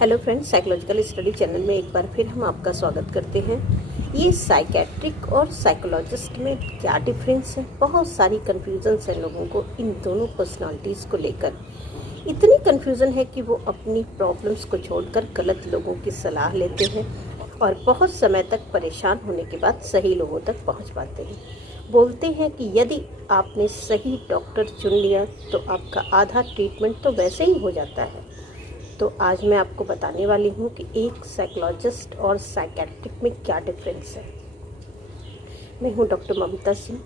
Hello friends, psychological study channel में एक बार फिर हम आपका स्वागत करते हैं। ये साइकेट्रिक और साइकोलॉजिस्ट में क्या डिफरेंस है? बहुत सारी कन्फ्यूजन्स है लोगों को इन दोनों पर्सनालिटीज़ को लेकर। इतनी कन्फ्यूज़न है कि वो अपनी प्रॉब्लम्स को छोड़कर गलत लोगों की सलाह लेते हैं और बहुत समय तक परेशान होने के बाद सही लोगों तक पहुंच पाते हैं। बोलते हैं कि यदि आपने सही डॉक्टर चुन लिया तो आपका आधा ट्रीटमेंट तो वैसे ही हो जाता है। तो आज मैं आपको बताने वाली हूँ कि एक साइकोलॉजिस्ट और साइकेट्रिक में क्या डिफरेंस है। मैं हूँ डॉक्टर ममता सिंह।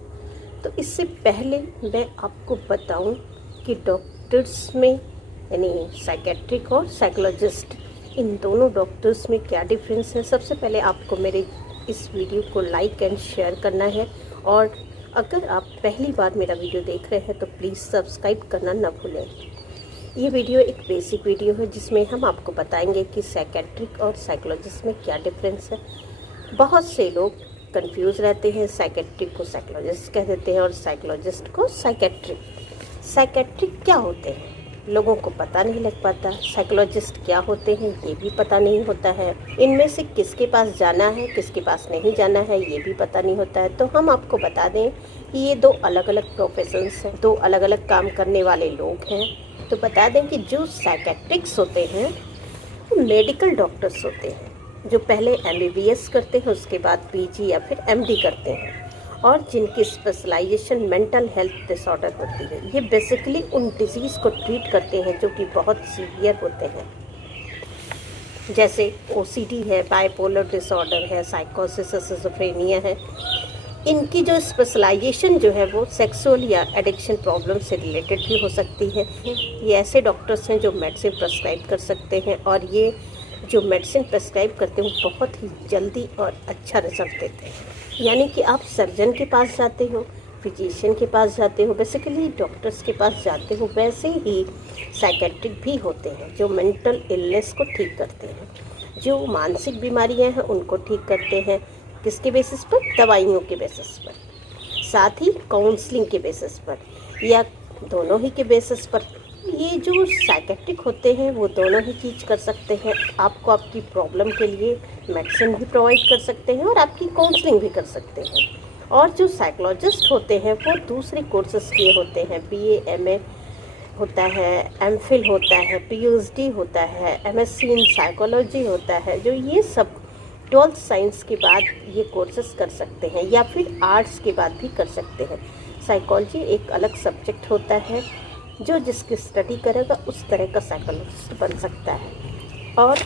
तो इससे पहले मैं आपको बताऊँ कि डॉक्टर्स में यानी साइकेट्रिक और साइकोलॉजिस्ट इन दोनों डॉक्टर्स में क्या डिफरेंस है। सबसे पहले आपको मेरे इस वीडियो को लाइक एंड शेयर करना है और अगर आप पहली बार मेरा वीडियो देख रहे हैं तो प्लीज़ सब्सक्राइब करना न भूलें। ये वीडियो एक बेसिक वीडियो है जिसमें हम आपको बताएंगे कि साइकेट्रिक और साइकोलॉजिस्ट में क्या डिफरेंस है। बहुत से लोग कंफ्यूज रहते हैं, साइकेट्रिक को साइकोलॉजिस्ट कह देते हैं और साइकोलॉजिस्ट को साइकेट्रिक। साइकेट्रिक क्या होते हैं लोगों को पता नहीं लग पाता। साइकोलॉजिस्ट क्या होते हैं ये भी पता नहीं होता है। इनमें से किसके पास जाना है किसके पास नहीं जाना है ये भी पता नहीं होता है। तो हम आपको बता दें कि ये दो अलग अलग प्रोफेशंस हैं, दो अलग अलग काम करने वाले लोग हैं। तो बता दें कि जो साइकेट्रिक्स होते हैं वो मेडिकल डॉक्टर्स होते हैं जो पहले एमबीबीएस करते हैं, उसके बाद पीजी या फिर एमडी करते हैं और जिनकी स्पेशलाइजेशन मेंटल हेल्थ डिसऑर्डर होती है। ये बेसिकली उन डिजीज़ को ट्रीट करते हैं जो कि बहुत सीवियर होते हैं, जैसे ओसीडी है, बाइपोलर डिसऑर्डर है, साइकोसिस, स्किज़ोफ्रेनिया है। इनकी जो स्पेशलाइजेशन जो है वो सेक्सुअल या एडिक्शन प्रॉब्लम से रिलेटेड भी हो सकती है। ये ऐसे डॉक्टर्स हैं जो मेडिसिन प्रेस्क्राइब कर सकते हैं और ये जो मेडिसिन प्रेस्क्राइब करते हैं वो बहुत ही जल्दी और अच्छा रिजल्ट देते हैं। यानी कि आप सर्जन के पास जाते हो, फिजिशियन के पास जाते हो, बेसिकली डॉक्टर्स के पास जाते हो, वैसे ही साइकेट्रिक भी होते हैं जो मेंटल इलनेस को ठीक करते हैं, जो मानसिक बीमारियां हैं उनको ठीक करते हैं। किसके बेसिस पर? दवाइयों के बेसिस पर, साथ ही काउंसलिंग के बेसिस पर या दोनों ही के बेसिस पर। ये जो साइकेट्रिक होते हैं वो दोनों ही चीज़ कर सकते हैं। आपको आपकी प्रॉब्लम के लिए मेडिसिन भी प्रोवाइड कर सकते हैं और आपकी काउंसलिंग भी कर सकते हैं। और जो साइकोलॉजिस्ट होते हैं वो दूसरे कोर्सेज किए होते हैं, बीए एमए होता है, एमफिल होता है, पीएचडी होता है, एमएससी इन साइकोलॉजी होता है, जो ये सब 12th साइंस के बाद ये कोर्सेज कर सकते हैं या फिर आर्ट्स के बाद भी कर सकते हैं। साइकोलॉजी एक अलग सब्जेक्ट होता है, जो जिसकी स्टडी करेगा उस तरह का साइकोलॉजिस्ट बन सकता है। और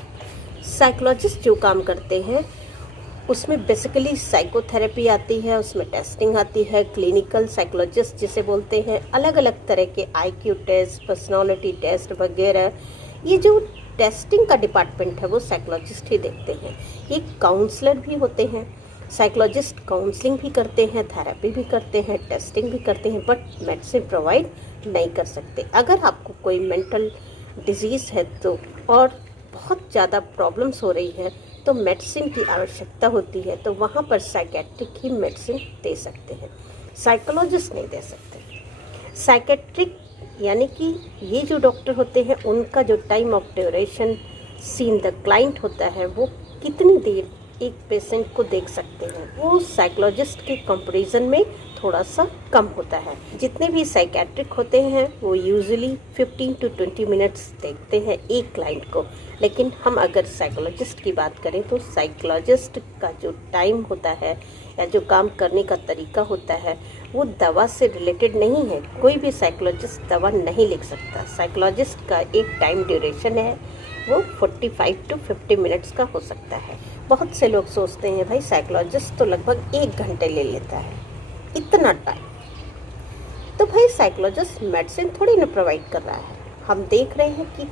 साइकोलॉजिस्ट जो काम करते हैं उसमें बेसिकली साइकोथेरेपी आती है, उसमें टेस्टिंग आती है, क्लिनिकल साइकोलॉजिस्ट जिसे बोलते हैं, अलग अलग तरह के आईक्यू टेस्ट, पर्सनालिटी टेस्ट वगैरह। ये जो टेस्टिंग का डिपार्टमेंट है वो साइकोलॉजिस्ट ही देखते हैं। ये काउंसलर भी होते हैं। साइकोलॉजिस्ट काउंसलिंग भी करते हैं, थेरेपी भी करते हैं, टेस्टिंग भी करते हैं, बट मेडिसिन प्रोवाइड नहीं कर सकते। अगर आपको कोई मेंटल डिजीज़ है तो और बहुत ज़्यादा प्रॉब्लम्स हो रही है तो मेडिसिन की आवश्यकता होती है, तो वहाँ पर साइकेट्रिक ही मेडिसिन दे सकते हैं, साइकोलॉजिस्ट नहीं दे सकते। साइकेट्रिक यानी कि ये जो डॉक्टर होते हैं उनका जो time of duration seen the client होता है वो कितनी देर एक पेशेंट को देख सकते हैं, वो साइकोलॉजिस्ट के कंपैरिजन में थोड़ा सा कम होता है। जितने भी साइकेट्रिक होते हैं वो यूजुअली 15 to 20 मिनट्स देखते हैं एक क्लाइंट को, लेकिन हम अगर साइकोलॉजिस्ट की बात करें तो साइकोलॉजिस्ट का जो टाइम होता है या जो काम करने का तरीका होता है वो दवा से रिलेटेड नहीं है। कोई भी साइकोलॉजिस्ट दवा नहीं लिख सकता। साइकोलॉजिस्ट का एक टाइम ड्यूरेशन है वो 45 to 50 मिनट्स का हो सकता है। बहुत से लोग सोचते हैं भाई साइकोलॉजिस्ट तो लगभग 1 घंटे ले लेता है, इतना टाइम। तो भाई साइकोलॉजिस्ट मेडिसिन थोड़ी ना प्रोवाइड कर रहा है। हम देख रहे हैं कि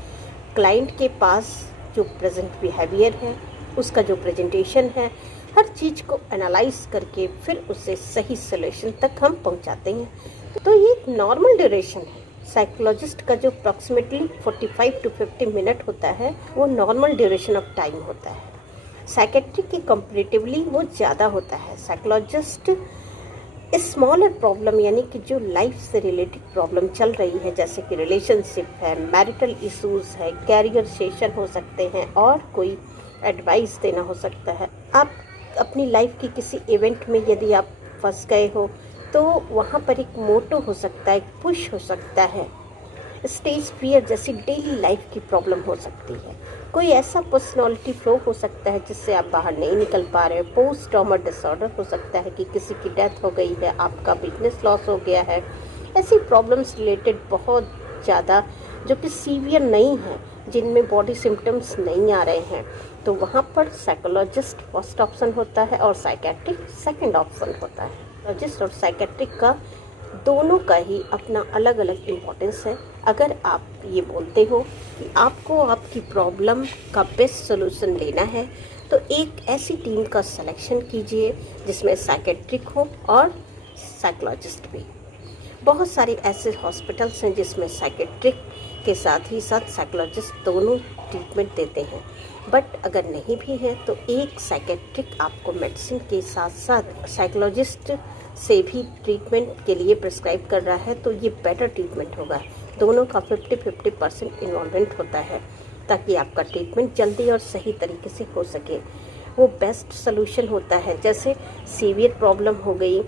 क्लाइंट के पास जो प्रेजेंट बिहेवियर है, उसका जो प्रेजेंटेशन है, हर चीज़ को एनालाइज करके फिर उसे सही सॉल्यूशन तक हम पहुंचाते हैं। तो ये एक नॉर्मल ड्यूरेशन है। साइकोलॉजिस्ट का जो अप्रॉक्सीमेटली 45 to 50 मिनट होता है वो नॉर्मल ड्यूरेशन ऑफ टाइम होता है। साइकेट्रिक के कंपैरेटिवली वो ज़्यादा होता है। साइकोलॉजिस्ट स्मॉलर प्रॉब्लम यानी कि जो लाइफ से रिलेटेड प्रॉब्लम चल रही है, जैसे कि रिलेशनशिप है, मैरिटल इश्यूज है, कैरियर सेशन हो सकते हैं और कोई एडवाइस देना हो सकता है। आप अपनी लाइफ की किसी इवेंट में यदि आप फंस गए हो तो वहाँ पर एक मोटो हो सकता है, एक पुश हो सकता है। स्टेज फियर जैसी डेली लाइफ की प्रॉब्लम हो सकती है। कोई ऐसा पर्सनालिटी फ्लो हो सकता है जिससे आप बाहर नहीं निकल पा रहे हो। पोस्ट ट्रॉमा डिसऑर्डर हो सकता है कि किसी की डेथ हो गई है, आपका बिजनेस लॉस हो गया है। ऐसी प्रॉब्लम्स रिलेटेड बहुत ज़्यादा जो कि सीवियर नहीं है, जिनमें बॉडी सिम्टम्स नहीं आ रहे हैं, तो वहाँ पर साइकोलॉजिस्ट फर्स्ट ऑप्शन होता है और साइकेट्रिक सेकंड ऑप्शन होता है। साइकोलॉजिस्ट और साइकेट्रिक का दोनों का ही अपना अलग अलग इम्पोर्टेंस है। अगर आप ये बोलते हो कि आपको आपकी प्रॉब्लम का बेस्ट सोल्यूशन लेना है तो एक ऐसी टीम का सिलेक्शन कीजिए जिसमें साइकेट्रिक हो और साइकोलॉजिस्ट भी। बहुत सारे ऐसे हॉस्पिटल्स हैं जिसमें साइकेट्रिक के साथ ही साथ साइकोलॉजिस्ट दोनों ट्रीटमेंट देते हैं, बट अगर नहीं भी है तो एक साइकेट्रिक आपको मेडिसिन के साथ साथ साइकोलॉजिस्ट से भी ट्रीटमेंट के लिए प्रिस्क्राइब कर रहा है, तो ये बेटर ट्रीटमेंट होगा। दोनों का 50-50% इन्वॉल्वमेंट होता है ताकि आपका ट्रीटमेंट जल्दी और सही तरीके से हो सके। वो बेस्ट सोल्यूशन होता है। जैसे सीवियर प्रॉब्लम हो गई,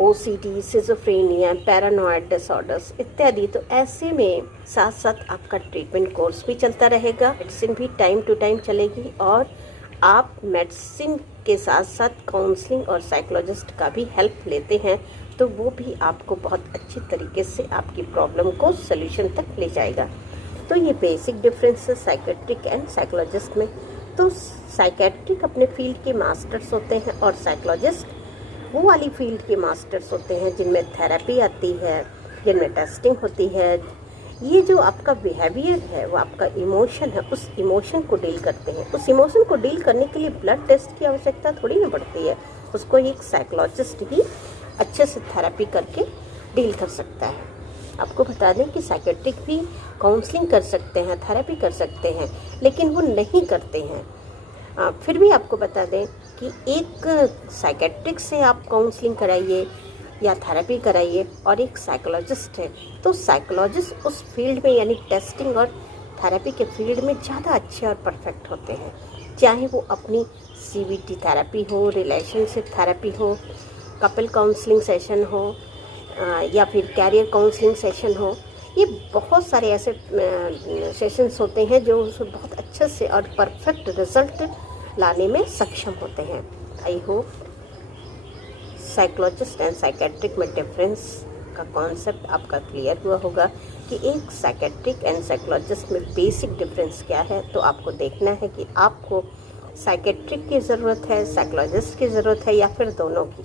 OCD, सिजोफ्रेनिया, पैरानॉइड डिसऑर्डर्स इत्यादि, तो ऐसे में साथ साथ आपका ट्रीटमेंट कोर्स भी चलता रहेगा, मेडिसिन भी टाइम टू टाइम चलेगी और आप मेडिसिन के साथ साथ काउंसलिंग और साइकोलॉजिस्ट का भी हेल्प लेते हैं तो वो भी आपको बहुत अच्छी तरीके से आपकी प्रॉब्लम को सॉल्यूशन तक ले जाएगा। तो ये बेसिक डिफरेंस है साइकेट्रिक एंड साइकोलॉजिस्ट में। तो साइकेट्रिक अपने फील्ड के मास्टर्स होते हैं और साइकोलॉजिस्ट वो वाली फील्ड के मास्टर्स होते हैं जिनमें थेरेपी आती है, जिनमें टेस्टिंग होती है। ये जो आपका बिहेवियर है, वो आपका इमोशन है, उस इमोशन को डील करते हैं। उस इमोशन को डील करने के लिए ब्लड टेस्ट की आवश्यकता थोड़ी ना पड़ती है, उसको एक साइकोलॉजिस्ट ही अच्छे से थेरेपी करके डील कर सकता है। आपको बता दें कि साइकेट्रिक भी काउंसलिंग कर सकते हैं, थेरेपी कर सकते हैं, लेकिन वो नहीं करते हैं। फिर भी आपको बता दें कि एक साइकेट्रिक से आप काउंसलिंग कराइए या थेरेपी कराइए और एक साइकोलॉजिस्ट है, तो साइकोलॉजिस्ट उस फील्ड में यानी टेस्टिंग और थेरेपी के फील्ड में ज़्यादा अच्छे और परफेक्ट होते हैं। चाहे वो अपनी CBT थेरेपी हो, रिलेशनशिप थेरेपी हो, कपल काउंसलिंग सेशन हो या फिर कैरियर काउंसलिंग सेशन हो, ये बहुत सारे ऐसे सेशंस होते हैं जो उसमें बहुत अच्छे से और परफेक्ट रिजल्ट लाने में सक्षम होते हैं। I hope psychologist and psychiatric में डिफरेंस का कॉन्सेप्ट आपका क्लियर हुआ होगा कि एक साइकेट्रिक एंड साइकोलॉजिस्ट में बेसिक डिफरेंस क्या है। तो आपको देखना है कि आपको साइकेट्रिक की ज़रूरत है, साइकोलॉजिस्ट की ज़रूरत है या फिर दोनों की,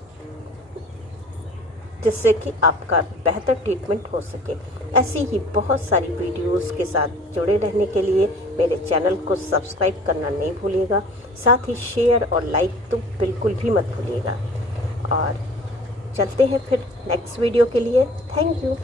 जिससे कि आपका बेहतर ट्रीटमेंट हो सके। ऐसी ही बहुत सारी वीडियोस के साथ जुड़े रहने के लिए मेरे चैनल को सब्सक्राइब करना नहीं भूलिएगा, साथ ही शेयर और लाइक तो बिल्कुल भी मत भूलिएगा। और चलते हैं फिर नेक्स्ट वीडियो के लिए। Thank you.